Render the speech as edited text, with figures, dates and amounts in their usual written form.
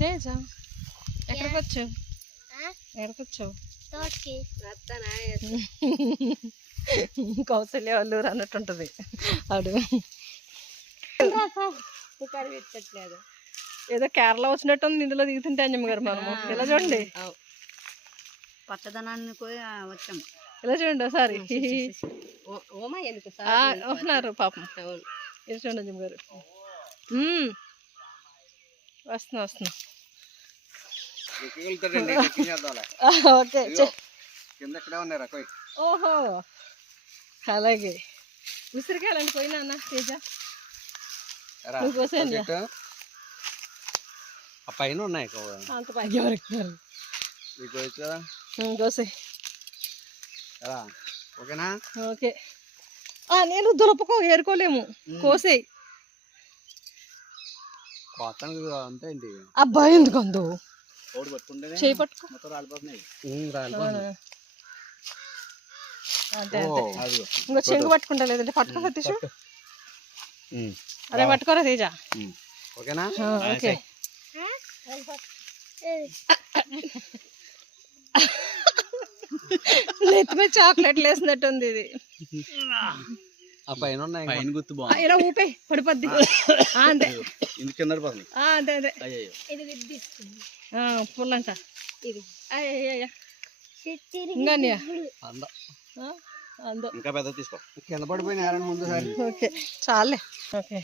తేజ ఎక్కడికి వచ్చావు? ఎక్కడికి వచ్చావు? కౌశల్య వల్లూరు అన్నట్టుంటది అడు. ఏదో కేరళ వచ్చినట్టుంది ఇందులో దిగుతుంటే అంజమ్మ గారు. మనము ఇలా చూడండి, పచ్చదనాన్ని వచ్చాము. ఇలా చూడండి ఒకసారి. ఉన్నారు పాపం. ఇలా చూడండి అంజమ్మ గారు. వస్తున్నా. ఓకే, ఓహో అలాగే. ఉసిరికాయలండి పోయినా అన్న తేజ కోసేయండి. పైన ఉన్నాయి అంత పైకి ఎవరెక్కుతారు? కోసే. ఓకేనా? ఓకే. నేను దులపకో ఏరుకోలేము, కోసేయి. అంతేంటి అబ్బాయి ఎందుకు అందు చేయి పట్టుకో. అంతే ఇంకో చెంగు పట్టుకుంటా, లేదంటే పట్టుకో సతీష్. అదే పట్టుకోరా తేజ. ఓకేనా? ఓకే. నెత్తి మీద చాక్లెట్లు వేసినట్టుంది ఇది. ఇలా ఊపే పడిపోద్ది. అంతే అదే అదే పుల్లంట ఇది. ఇంకా పెద్ద తీసుకో. కింద పడిపోయిన ముందు. ఓకే చాలే. ఓకే.